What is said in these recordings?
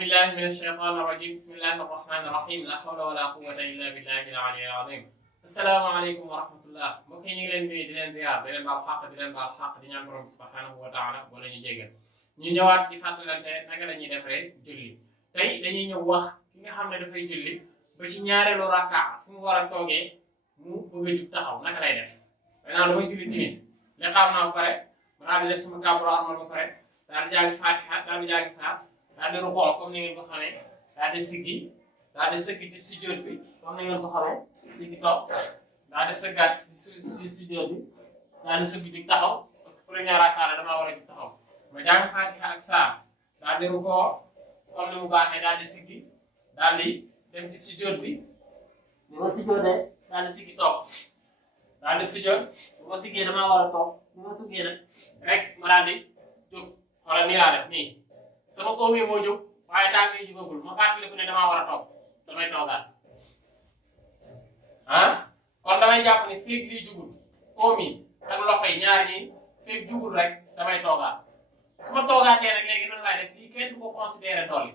بالله من الشيطان الرجيم بسم الله الرحمن الرحيم لا حول ولا قوة إلا بالله العلي العظيم السلام عليكم ورحمة الله mbokk yi ñu ngi leen nuyu di leen ziar di leen baal xaq di leen baal xaq di ñaan borom bi subhanahu wa taala wala ñu jégal ñu ñëwaat di fàttalante naka la ñuy defaree julli tey dañuy ñëw wax ki nga xam ne dafay julli ba ci ñaareelu rakka fu mu war a toogee mu bëgg a jug taxaw naka lay def danaa damay julli timis li xam naa ba pare ma daal di def sama kàbbaro armal ba pare daal di jàng fatiha daal di jàng saar daal di rukoo comme ni ngeen ko xamee daal di siggi daal di sëgg ci sujjóot bi comme ni ngeen ko xamee siggi toog daal di sëggaat ci sujjóot bi daal di sëgg jug taxaw parce que première rakka la damaa war a jug taxaw ma jàng fatiha ak saar daal di rukoo comme ni mu baaxee daal di siggi daal di dem ci sujjóot bi ni ma sujjóotee daal di siggi toog daal di sujjóot bu ma siggee damaa war a toog bu ma siggee nag rek ma daal di jóg xoolal nii laa def nii sama oom yi moo jóg waaye tànk yi jugagul ma fàttaliku ne damaa war a toog damay toogaat kon damay jàpp ne feeg lii jugul oom yi ak loxo yi ñaar ñi feeg jugul rek damay toogaat su ma toogaatee rek léegi nan laay def lii kenn du ko considéré dolli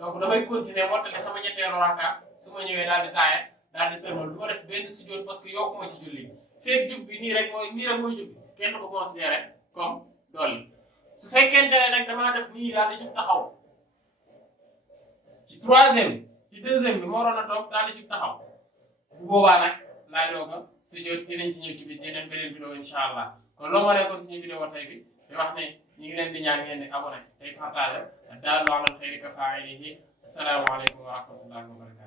donc damay continuer mottali sama ñetteelu rakka su ma ñëwee daal di taaya daal di sërmal du ma def benn sujjóot parce que yokku ma ci julli feeg jug bi nii rek mooy jug kenn du ko considéré comme dolli su fekkente ne nag damaa def nii daal di jug taxaw ci troisième ci deuxième bi moo waroon a toog daal di jug taxaw bu boobaa nag laay doog a sujjóot dinañ ci ñëw ci biir yeneen beneen vidéo incha allah kon loo ma nekkoon suñu vidéo tey bi di wax ne ñu ngi leen di ñaan ngeen di abonné tey partagé daallu alal xayri ka faa'ilihi assalaamu aleykum wa rahmatullahi wa barakatuh